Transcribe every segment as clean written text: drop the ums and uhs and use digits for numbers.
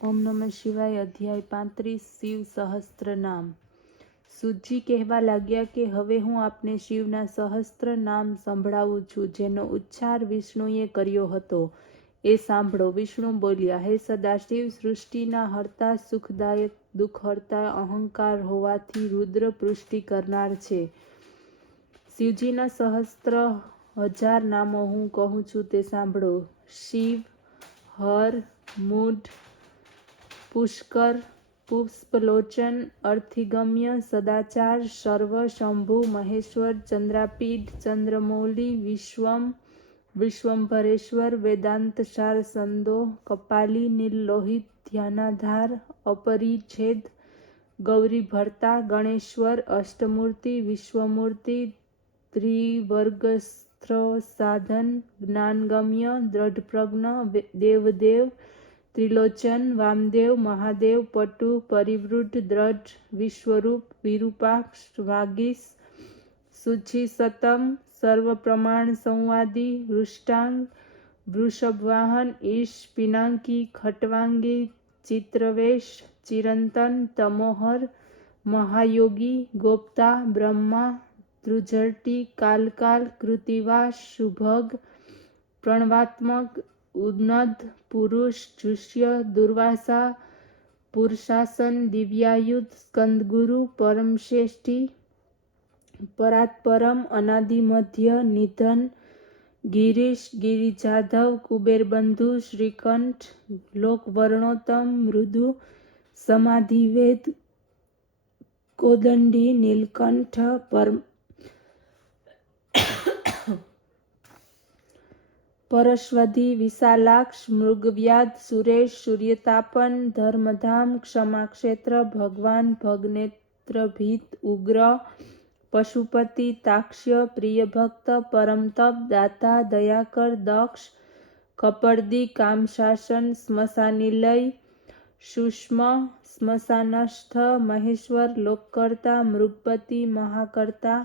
ઓમ નમઃ શિવાય. અધ્યાય 35. શિવ સહસ્ત્ર નામ. સુજી કહેવા લાગ્યા કે હવે હું આપને શિવના સહસ્ત્ર નામ સંભળાવું છું, જેનો ઉચ્ચાર વિષ્ણુએ કર્યો હતો. એ સાંભળો. વિષ્ણુ બોલ્યા, હે સદાશિવ, સૃષ્ટિના હર્તા, સુખદાયક, દુઃખહર્તા અહંકાર હોવાથી રુદ્ર પુષ્ટિ કરનાર છે. શિવજીના સહસ્ત્ર હજાર નામો હું કહું છું તે સાંભળો. શિવ, હર, મૂઢ, પુષ્કર, પુષ્પલોચન, અર્થિગમ્ય, સદાચાર, સર્વ, શંભુ, મહેશ્વર, ચંદ્રાપીઠ, ચંદ્રમૌલી, વિશ્વમ, વિશ્વંભરેશ્વર, વેદાંતસાર, સંદો, કપાલી, નીલલોહિત, ધ્યાનાધાર, અપરિચ્છેદ, ગૌરીભર્તા, ગણેશ્વર, અષ્ટમૂર્તિ, વિશ્વમૂર્તિ, ત્રિવર્ગસ્થ સાધન, જ્ઞાનગમ્ય, દ્રઢપ્રજ્ઞ, દેવદેવ, ત્રિલોચન, વામદેવ, મહાદેવ, પટુ, પરિવૃઢ, દ્રઢ, વિશ્વરૂપ, વિરૂપાક્ષ, વાગીશ, શુચિસતમ, સર્વપ્રમાણ સંવાદી, વૃષ્ટાંગ, વૃષભવાહન, ઈશ, પિનાકી, ખટ્વાંગી, ચિત્રવેશ, ચિરંતન, તમોહર, મહાયોગી, ગોપ્તા, બ્રહ્મા, ધ્રુજટી, કાલકાલ, કૃતિવાસ, શુભગ, પ્રણવાત્મક, ઉન્નત, પુરુષ, જુષ્ય, દુર્વાસા, પુરુષાસન, દિવ્યાયુધ, સ્કંદગુરુ, પરમશ્રેષ્ઠી, પરાત્પરમ, અનાદિમધ્ય, નિધન, ગિરીશ, ગિરિજાધવ, કુબેરબંધુ, શ્રીકંઠ, લોકવર્ણોત્તમ, મૃદુ, સમાધિવેદ, કોદંડી, નીલકંઠ, પરશ્વધી, વિશાલાક્ષ, મૃગવ્યાધ, સુરેશ, સૂર્યતાપન, ધર્મધામ, ક્ષમાક્ષેત્ર, ભગવાન, ભગનેત્રભીત, ઉગ્ર, પશુપતિ, તાક્ષ્ય, પ્રિયભક્ત, પરમતપ, દાતા, દયાકર, દક્ષ, કપર્દી, કામશાસન, સ્મશાનિલય, સુષ્મ, સ્મશાનસ્થ, મહેશ્વર, લોકકર્તા, મૃગપતિ, મહાકર્તા,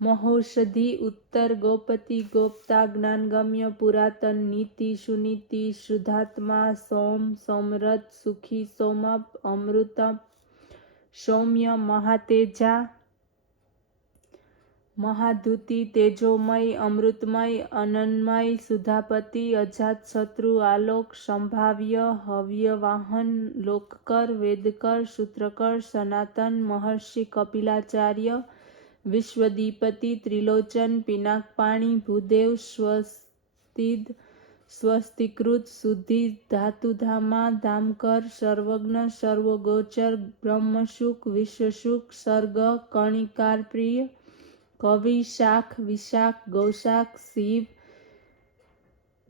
મહૌષધિ, ઉત્તર, ગોપતિ, ગોપ્તા, જ્ઞાનગમ્ય, પુરાતન, નીતિ, સુનીતિ, શુદ્ધાત્મા, સોમ, સોમરથ, સુખી, સોમપ, અમૃતપ, સૌમ્ય, મહાતેજા, મહાધુતિ, તેજોમય, અમૃતમય, અનન્મય, સુધાપતિ, અજાતશત્રુ, આલોક, સંભાવ્ય, હવ્યવાહન, લોકકર, વેદકર, સૂત્રકર, સનાતન, મહર્ષિ કપિલાચાર્ય, વિશ્વદીપતિ, ત્રિલોચન, પિનાકપાણી, ભૂદેવ, સ્વસ્તિદ, સ્વસ્તિકૃત, શુદ્ધિ, ધાતુધામા, ધામકર, સર્વજ્ઞ, સર્વગોચર, બ્રહ્મશુક, વિશ્વશુક, સર્ગ, કણિકારપ્રિય, કવિ, શાખ, વિશાખ, ગૌશાખ, શિવ,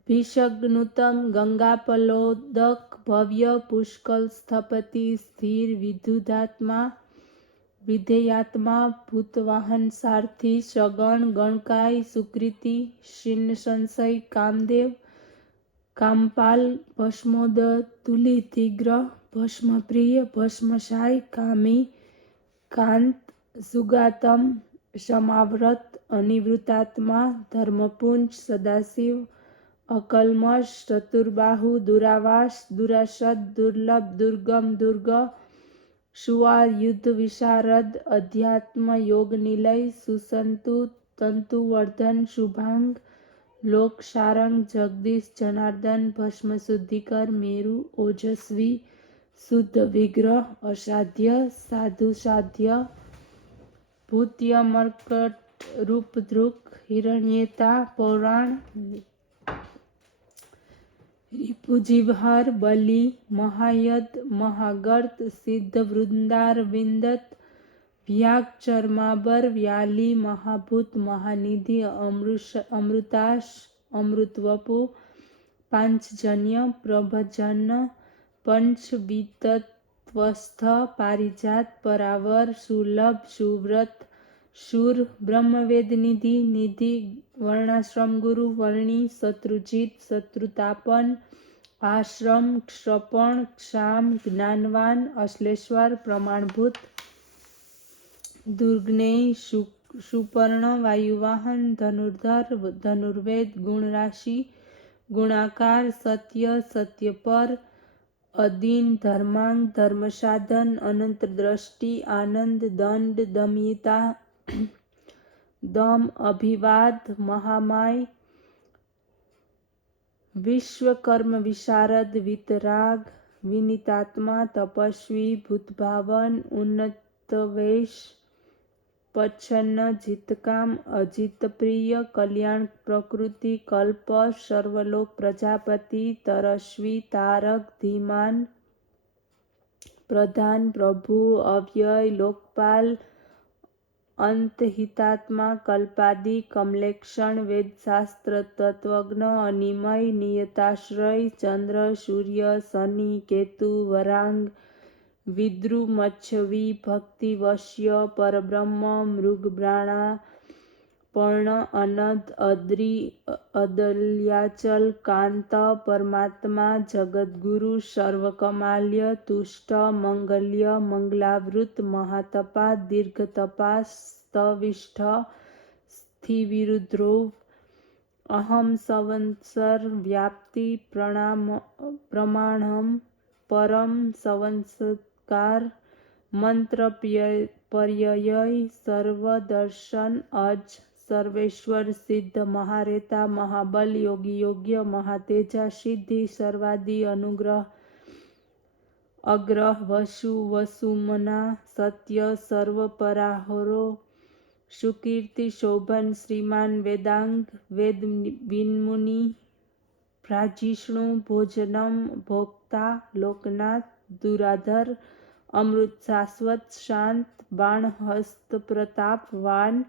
ભીષગ્નુતમ, ગંગાપલોદક, ભવ્ય, પુષ્કલ, સ્થપતિ, સ્થિર, વિદ્યુદાત્મા, વિધેયાત્મા, ભૂતવાહન, સારથી, સગણ, ગણકાય, સુકૃતિ, શિન્ન સંશય, કામદેવ, કામપાલ, ભસ્મોદતુલિતિગ્ર, ભસ્મપ્રિય, ભસ્મશાય, કામી, કાંત, સુગાતમ, સમાવ્રત, અનિવૃતાત્મા, ધર્મપુંજ, સદાશિવ, અકલ્મષ, ચતુર્બાહુ, દુરાવાસ, દુરાસદ, દુર્લભ, દુર્ગમ, દુર્ગ, સુવા, યુદ્ધ વિશારદ, અધ્યાત્મ, યોગ નિલય, સુસંતુ, તંતુવર્ધન, શુભાંગ, લોક સારંગ, જગદીશ, જનાર્દન, ભસ્મ શુદ્ધિકર, મેરુ, ઓજસ્વી, શુદ્ધ વિગ્રહ, અસાધ્ય, સાધુસાધ્ય, ભૂત્યમર્કટ, રૂપધૃક, હિરણ્યેતા, પૌરાણ, રિપુજીવહર, બલિ, મહાયદ, મહાગર્ત, સિદ્ધ, વૃંદારવિંદત, વ્યાગ, ચર્માબર, વ્યાલી, મહાભૂત, મહાનિધિ, અમૃતાશ, અમૃતવપુ, પાંચજન્ય, પ્રભજન, પંચવિતત્વસ્થ, પારિજાત, પરાવર, સુલભ, સુવ્રત, શૂર, બ્રહ્મવેદનિધિ, નિધિ, વર્ણાશ્રમ ગુરુ, વર્ણી, શત્રુજીત, શત્રુતાપન, આશ્રમ, ક્ષપણ, ક્ષામ, જ્ઞાનવાન, અશ્લેશ્વર, પ્રમાણભૂત, દુર્ગ્નેય, સુપર્ણ, વાયુવાહન, ધનુર્ધર, ધનુર્વેદ, ગુણરાશિ, ગુણાકાર, સત્ય, સત્યપર, અદીન ધર્માંગ ધર્મસાધન અનંત દ્રષ્ટિ આનંદ દંડ દમયિતા દમ અભિવાદ મહામાય વિશ્વકર્મ વિશારદ વિતરાગ વિનિતાત્મા તપસ્વી ભૂતભાવન ઉન્નતવેશ પચ્છન્ન જીતકામ અજીતપ્રિય કલ્યાણ પ્રકૃતિ કલ્પ સર્વલોક પ્રજાપતિ તરસ્વી તારક ધીમાન પ્રધાન પ્રભુ અવ્યય લોકપાલ અંતહિતાત્મા કલ્પાદી કમલેક્ષણ વેદશાસ્ત્ર તત્વજ્ઞ અનિમય નિયતાશ્રય ચંદ્ર સૂર્ય શનિ કેતુ વરાંગ વિદ્રુ મચ્છવી ભક્તિ વશ્ય પરબ્રહ્મ મૃગબ્રાણા પર્ણ અનદ અદ્રી અદલ્યાચલ કાંત પરમાત્મા જગદગુરુ સર્વકમાલ્ય તુષ્ટ મંગલ્ય મંગલાવૃત મહાતપા દીર્ઘતપા સ્તવિષ્ઠ સ્થિવિરુદ્ધ્રોવ અહમ સંવત્સર વ્યાપ્તિ પ્રમાણમ પરમ સંવત્સકાર મંત્ર પર્યય સર્વદર્શન અજ સર્વેશ્વર સિદ્ધ મહારેતા મહાબલ યોગી યોગ્ય મહાતેજા સિદ્ધિ સર્વાદિ અનુગ્રહ અગ્રહ વસુ વસુમના સત્ય સર્વપરાહરો સુકીર્તિ શોભન શ્રીમાન વેદાંગ વેદ વિન્મુનિ ભ્રાજિષ્ણુ ભોજનમ ભોક્તા લોકનાથ દુરાધર અમૃત શાશ્વત શાંત બાણ હસ્ત પ્રતાપવાન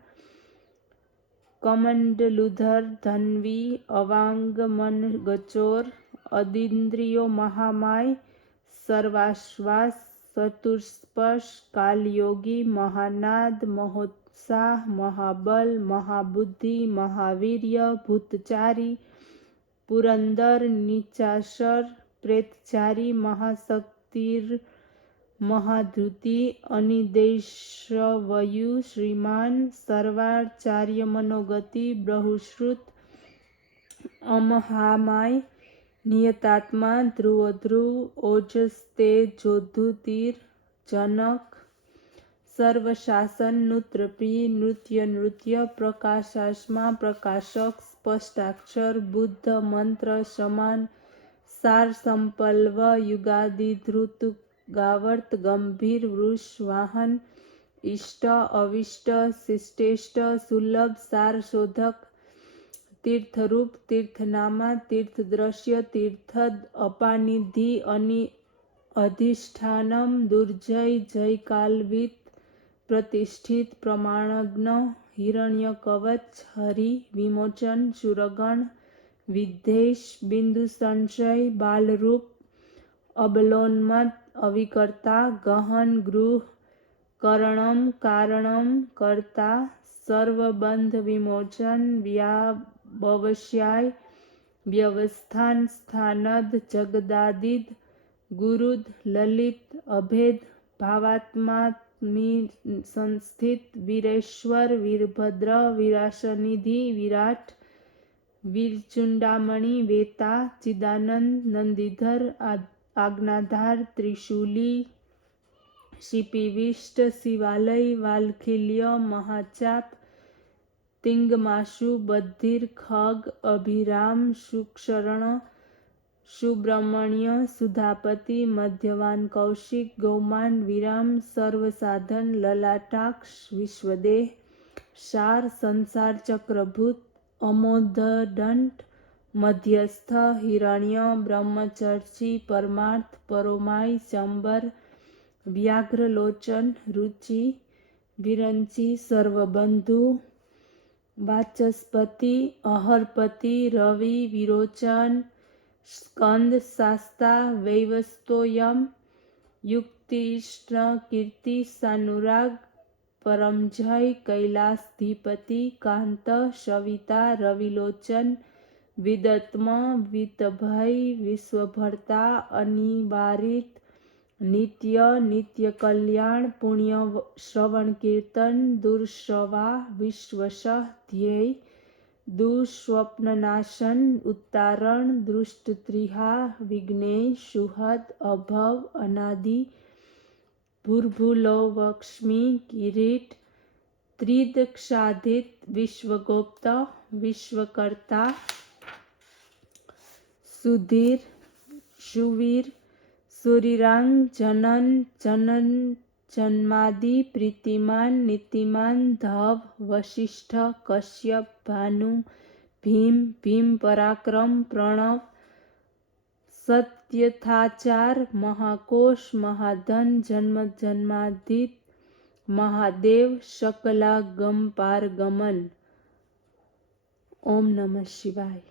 કમંડલુધર ધન્વી અવાંગમન ગચોર અદિન્દ્રિયો મહામાય સર્વાશ્વાસ ચતુષ્પશ કાલયોગી મહાનાદ મહોત્સાહ મહાબલ મહાબુદ્ધિ મહાવીર્ય ભૂતચારી પુરંદર નિચાસર પ્રેતચારી મહાશક્તિર મહાધૃતિ અનિદેશવયુ શ્રીમાન સર્વાચાર્ય મનોગતિ બહુશ્રુત અમહામાય નિયતાત્મા ધ્રુવધ્રુવ ઓજસ્તે જોધુતીર જનક સર્વશાસન નૃત્યપ્રિય નૃત્ય પ્રકાશાસ્મા પ્રકાશક સ્પષ્ટાક્ષર બુદ્ધ મંત્ર સમાન સાર સંપલ્વ યુગાદિધૃત ગાવર્ત ગંભીર વૃષ વાહન ઇષ્ટ અવિષ્ટ શિષ્ટેષ્ટ સુલભ સાર શોધક તીર્થરૂપ તીર્થનામા તીર્થદ્રશ્ય તીર્થદ અપાનિધિ અધિષ્ઠાનમ દુર્જય જયકાલવિત પ્રતિષ્ઠિત પ્રમાણજ્ઞ હિરણ્યકવચ હરિ વિમોચન શુરગણ વિદ્વેષ બિંદુ સંશય બાલરૂપ અબલોન્મત અવિકર્તા ગહન ગૃહ કરણમ કારણમ કર્તા સર્વબંધ વિમોચન વ્યાવસ્યાય વ્યવસ્થાન સ્થાનદ જગદાદિદ ગુરુદ લલિત અભેદ ભાવાત્માત્મી સંસ્થિત વીરેશ્વર વીરભદ્ર વિરાસનિધિ વિરાટ વીરચુંડામણિ વેતા ચિદાનંદ નંદીધર આજ્ઞાધાર ત્રિશૂલી શિપિવિષ્ટ શિવાલય વાલખિલ્ય મહાચાપ તિંગમાશુ બધિર ખગ અભિરામ સુક્ષરણ સુબ્રમણ્ય સુધાપતિ મધ્યવાન કૌશિક ગૌમાન વિરામ સર્વસાધન લલાટાક્ષ વિશ્વદેહ સાર સંસાર ચક્રભૂત અમોદદંડ મધ્યસ્થ હિરણ્ય બ્રહ્મચર્ચી પરમાર્થ પરોમાય ચંબર વ્યાઘ્રલોચન રુચિ વિરંચી સર્વબંધુ વાચસ્પતિ અહરપતિ રવિ વિરોચન સ્કંદ શાસ્તા વૈવસ્તોયમ યુક્તિષ્ણ કીર્તિ સાનુરાગ પરમજય કૈલાસધીપતિ કાંત સવિતા રવિલોચન વિદત્મ વિતભય વિશ્વભર્તા અનિવારિત નિત્ય નિત્ય કલ્યાણ પુણ્ય શ્રવણ કીર્તન દુર્શવા વિશ્વશ ધ્યેય दुःस्वप्ननाशन उत्तारण दृष्टत्रिहा विघ्नेश सुहद अभव अनादि भूर्भुवलक्ष्मी किरीट त्रिदक्षाधित विश्वगोप्त विश्वकर्ता सुधीर सुवीर सूरिरांग जनन जनन जन्मादि प्रीतिमान नीतिमान धव वशिष्ठ कश्यप भानु भीम भीम पराक्रम प्रणव सत्यथाचार महाकोश महाधन जन्म जन्मादित महादेव शकलागम पारगमन। ओम नमः शिवाय।